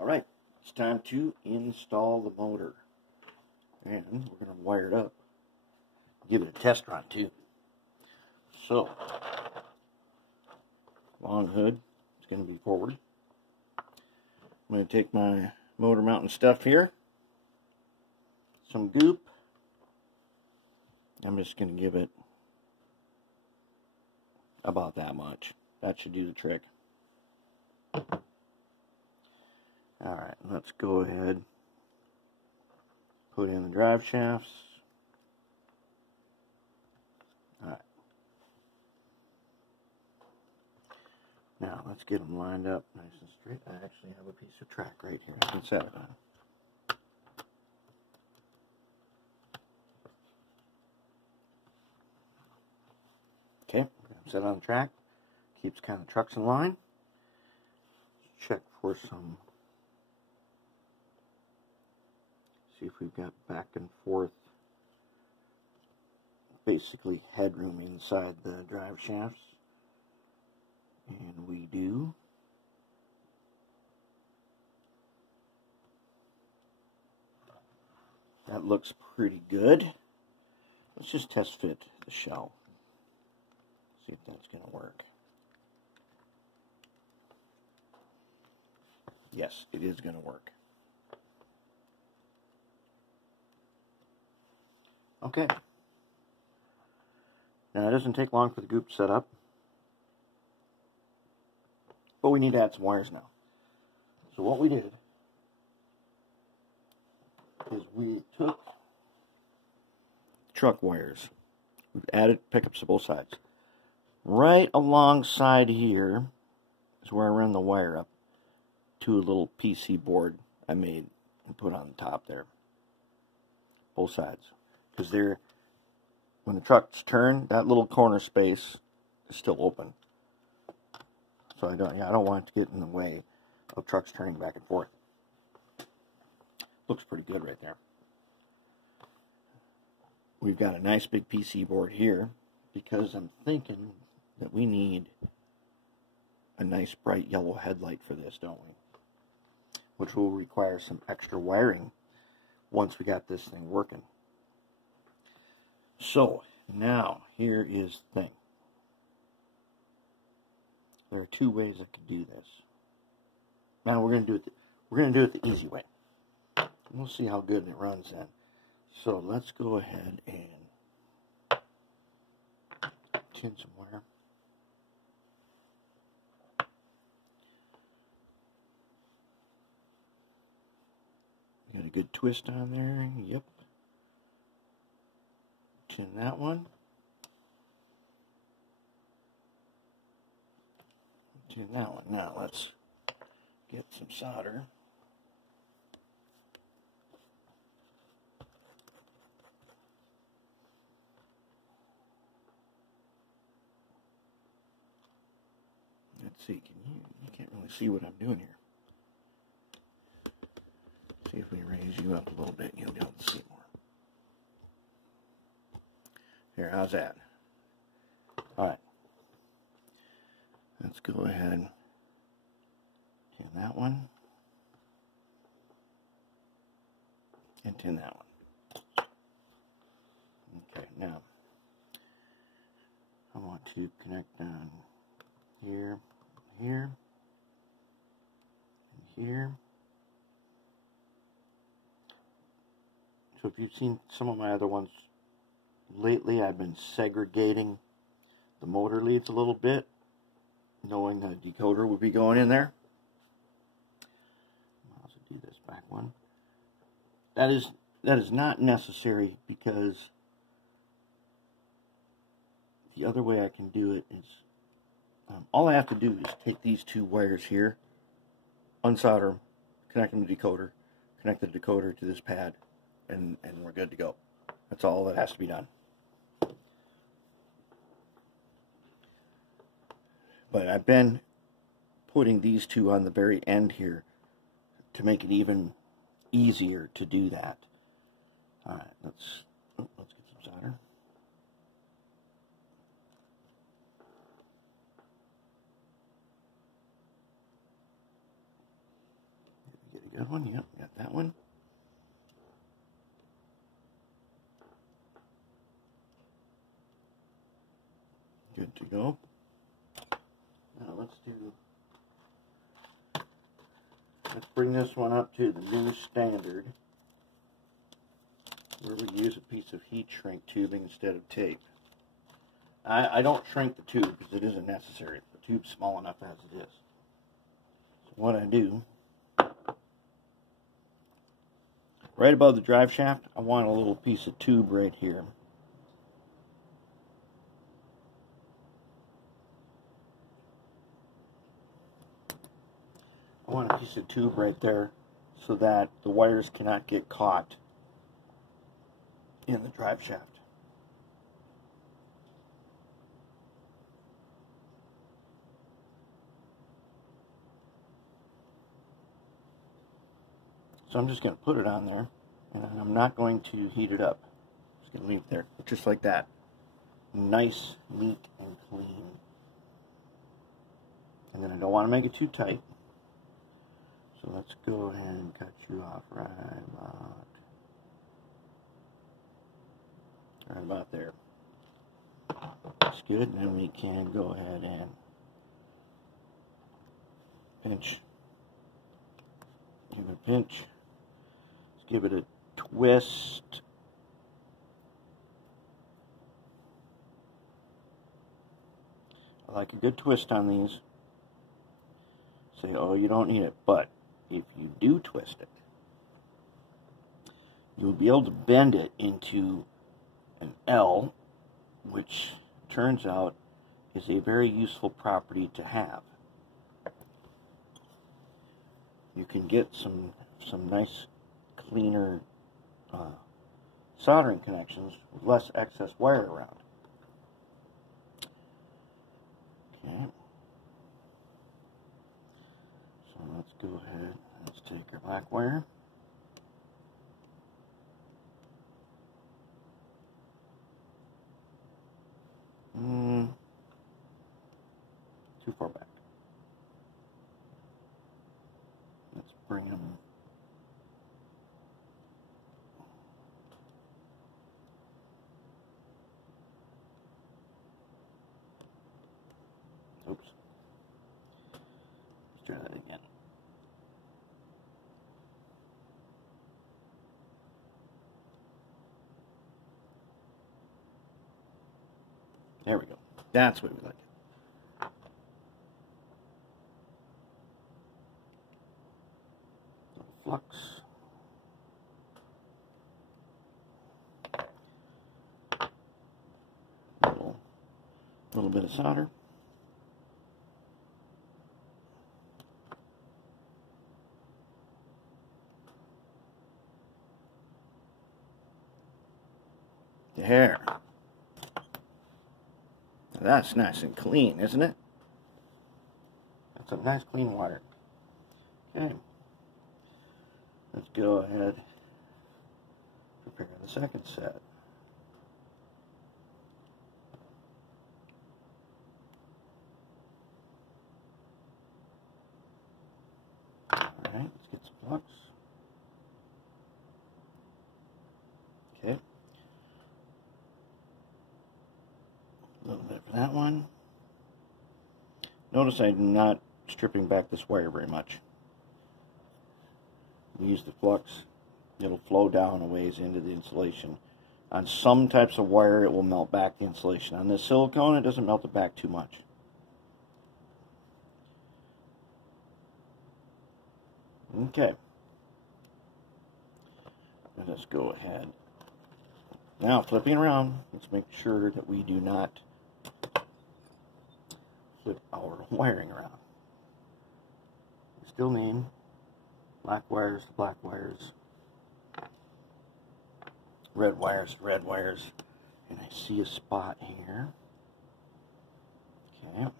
Alright, it's time to install the motor. And we're going to wire it up. Give it a test run too. So, long hood is going to be forward. I'm going to take my motor mounting stuff here. Some goop. I'm just going to give it about that much. That should do the trick. Alright, let's go ahead. Put in the drive shafts. Alright. Now, let's get them lined up nice and straight. I actually have a piece of track right here I can set it on. Okay, set on the track. Keeps kind of trucks in line. Check for some. See if we've got back and forth, basically headroom inside the drive shafts. And we do. That looks pretty good. Let's just test fit the shell. See if that's going to work. Yes, it is going to work. Okay. Now it doesn't take long for the goop to set up. But we need to add some wires now. So what we did is we took truck wires. We've added pickups to both sides. Right alongside here is where I run the wire up to a little PC board I made and put on the top there. Both sides. Because they're, when the trucks turn, that little corner space is still open. So I don't want it to get in the way of trucks turning back and forth. Looks pretty good right there. We've got a nice big PC board here because I'm thinking that we need a nice bright yellow headlight for this, don't we? Which will require some extra wiring once we got this thing working. So, now, here is the thing. There are two ways I could do this. Now we're going to do it the easy way. We'll see how good it runs then. So let's go ahead and tin some wire. Got a good twist on there. Yep. Tin that one. Tin that one. Now let's get some solder. Let's see. You can't really see what I'm doing here. See if we raise you up a little bit, you'll be able to see more. Here, how's that? Alright. Let's go ahead and tin that one. And tin that one. Okay, now I want to connect on here, here, and here. So if you've seen some of my other ones lately, I've been segregating the motor leads a little bit, knowing that a decoder would be going in there. I'll also do this back one. That is not necessary because the other way I can do it is all I have to do is take these two wires here, unsolder them, connect them to the decoder, connect the decoder to this pad, and we're good to go. That's all that has to be done. But I've been putting these two on the very end here to make it even easier to do that. Alright, let's get some solder. good one. Yep, got that one. Good to go. Now let's bring this one up to the new standard, where we use a piece of heat shrink tubing instead of tape. I don't shrink the tube because it isn't necessary. The tube's small enough as it is. So what I do, right above the drive shaft, I want a little piece of tube right here. I want a piece of tube right there so that the wires cannot get caught in the drive shaft. So I'm just going to put it on there, and I'm not going to heat it up. I'm just going to leave it there, just like that. Nice, neat, and clean. And then I don't want to make it too tight. So let's go ahead and cut you off right about there. That's good. And then we can go ahead and pinch. Give it a pinch. Let's give it a twist. I like a good twist on these. Say, oh, you don't need it, but if you do twist it, you'll be able to bend it into an L, which turns out is a very useful property to have. You can get some nice, cleaner soldering connections with less excess wire around. Okay. So let's go ahead. Let's take our black wire. Too far back. Let's bring them. Oops. Let's try that again. There we go. That's what we like. Flux. Little bit of solder. There. That's nice and clean, isn't it? That's a nice clean wire. Okay. Let's go ahead and prepare the second set. Alright, let's get some flux. Okay. A little bit for that one. Notice I'm not stripping back this wire very much. We use the flux, it'll flow down a ways into the insulation. On some types of wire, it will melt back the insulation. On this silicone, it doesn't melt it back too much. Okay. Let's go ahead. Now, flipping around, let's make sure that we do not flip our wiring around. We still need black wires to black wires, red wires to red wires, and I see a spot here. Okay.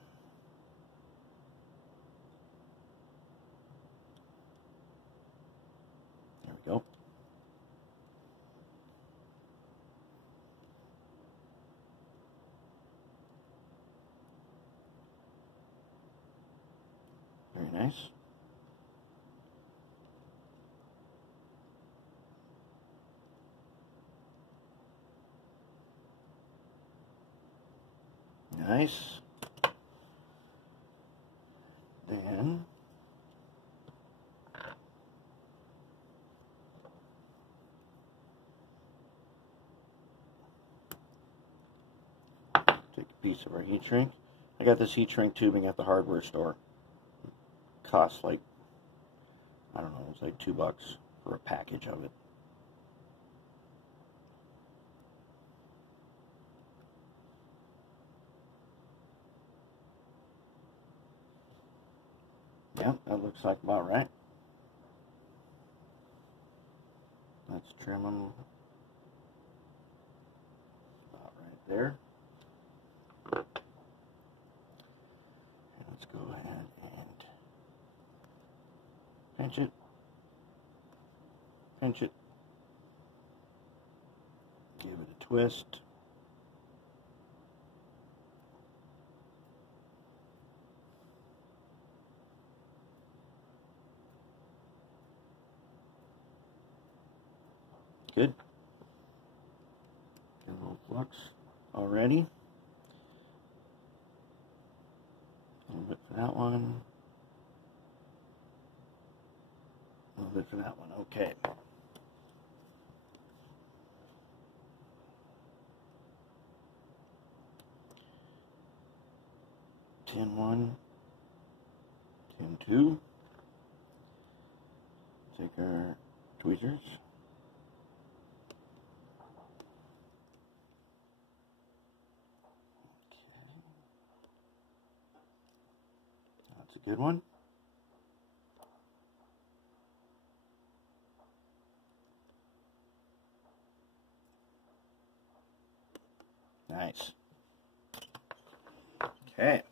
There we go. Very nice. nice. Then take a piece of our heat shrink. I got this heat shrink tubing at the hardware store. It costs like, I don't know, it's like $2 for a package of it. Yep, that looks like about right. Let's trim them about right there. And let's go ahead and pinch it, pinch it, give it a twist. Good. Get a little flux already. A little bit for that one. A little bit for that one. Okay. Tin 1, tin 2. Take our tweezers. That's a good one. Nice. Okay.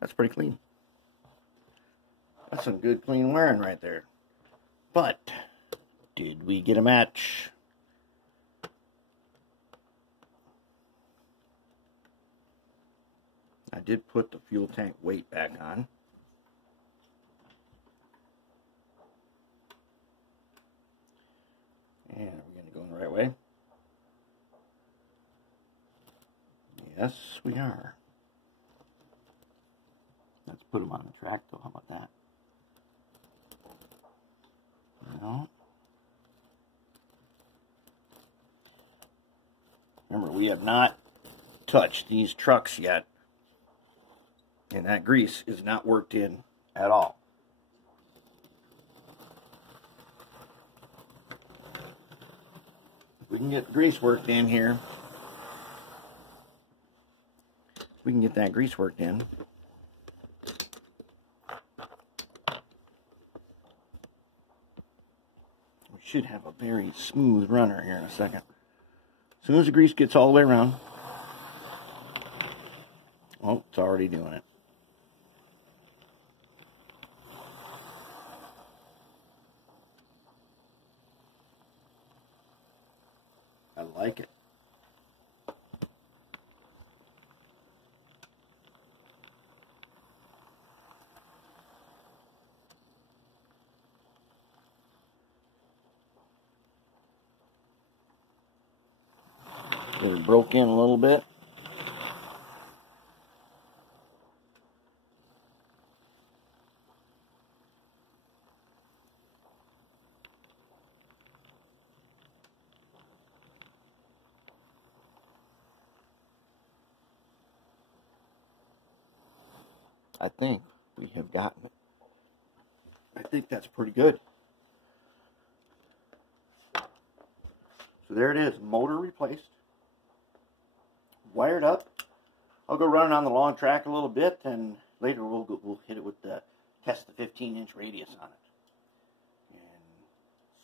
That's pretty clean. That's some good clean wiring right there. But, did we get a match? I did put the fuel tank weight back on. And are we going to go in the right way? Yes, we are. Let's put them on the track, though. How about that? No. Remember, we have not touched these trucks yet. And that grease is not worked in at all. If we can get grease worked in here, we can get that grease worked in. We should have a very smooth runner here in a second. As soon as the grease gets all the way around, oh, it's already doing it. I like it. It broke in a little bit. I think we have gotten it. I think that's pretty good. So there it is, motor replaced, wired up. I'll go running on the long track a little bit, and later we'll hit it with the test the 15-inch radius on it. And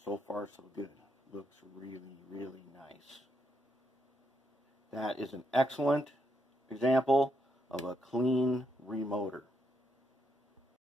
so far so good. Looks really, really nice. That is an excellent example of a clean remotor.